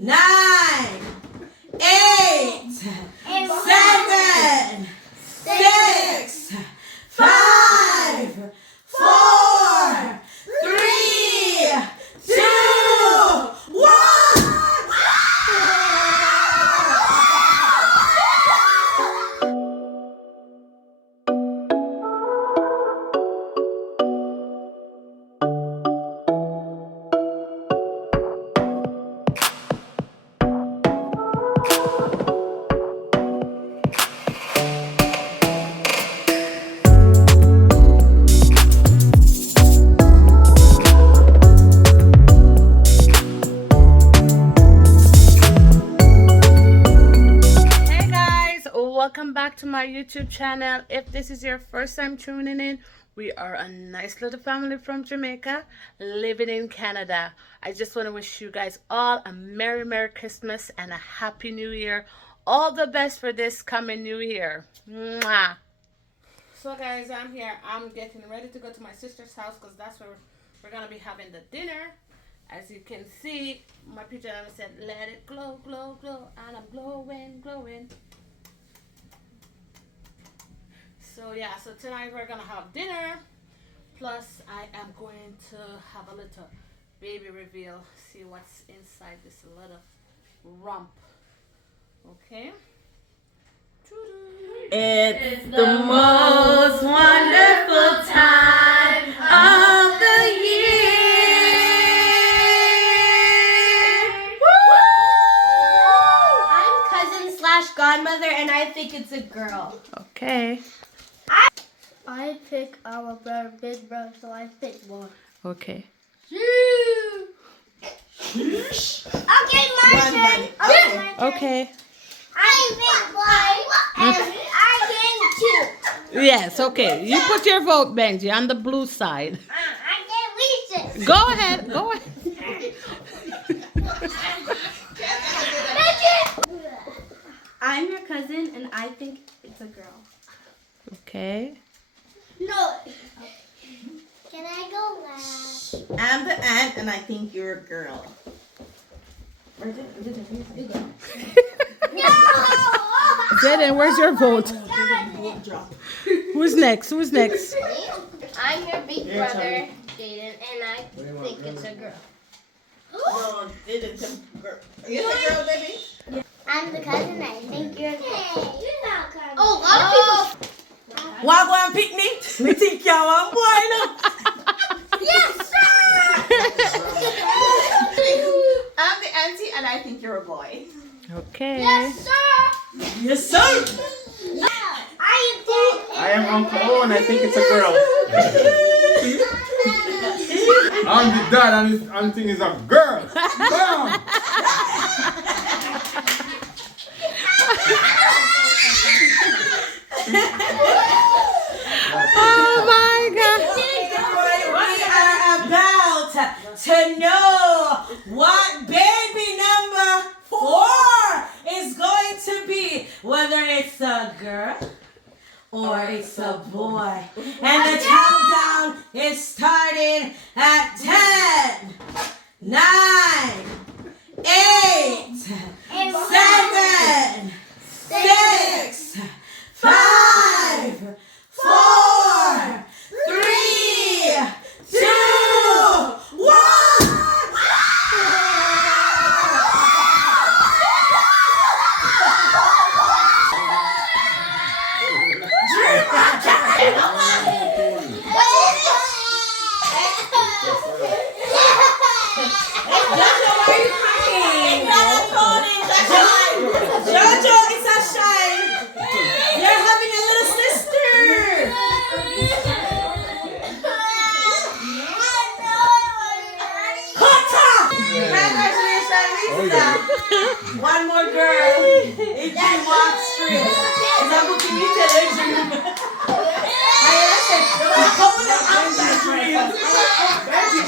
9, 8, 7, 6, 5, 4, 3, 2, 1. Welcome back to my YouTube channel. If this is your first time tuning in, we are a nice little family from Jamaica living in Canada. I just want to wish you guys all a Merry Christmas and a Happy New Year. All the best for this coming new year. Mwah. So guys, I'm here. I'm getting ready to go to my sister's house because that's where we're going to be having the dinner. As you can see, my pajama said, let it glow, glow, glow. And I'm glowing, glowing. So yeah, so tonight we're gonna have dinner. Plus I am going to have a little baby reveal. See what's inside this little rump. Okay. It's the most wonderful time of the year. Woo! I'm cousin/godmother and I think it's a girl. Okay. I pick our brother, big brother, so I pick one. Okay. Okay, my turn. Okay. I pick one and I get two. Yes, okay. You put your vote, Benji, on the blue side. I get Reese's. Go ahead. Go ahead. I'm your cousin and I think it's a girl. Okay. No. Can I go last? I'm the aunt and I think you're a girl. No! Jaden, where's your vote? Who's next? Who's next? I'm your big brother, Jaden, and I think it's a girl. No, it's a girl. You're a girl, baby? I'm the cousin, I think you're a girl. Hey, you're not cousin. Oh, a lot of people. Why go and pick me? Me think you're one boy now. Yes, sir! I'm the auntie and I think you're a boy. Okay. Yes, sir! Yes, sir! I am Uncle O and I think it's a girl. I'm the dad and I think it's a girl. Bam! Oh my God. We are about to know what baby number 4 is going to be. Whether it's a girl or it's a boy. And the countdown is starting at 10, 9, 8, 7, 6, 5, 4, 3, 2, 1. Jojo, it's a shine. You're having a little sister. Congratulations, Lisa. One more girl. If she walks straight. Is that what you need to do?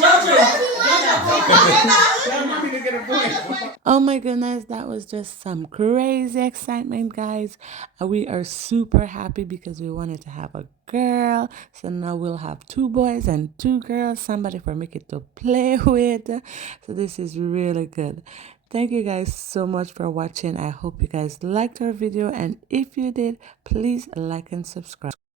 Jojo. Tell mommy to get a boy. Oh my goodness, that was just some crazy excitement, guys. We are super happy because we wanted to have a girl. So now we'll have 2 boys and 2 girls, somebody for Mickey to play with. So this is really good. Thank you guys so much for watching. I hope you guys liked our video, and if you did, please like and subscribe.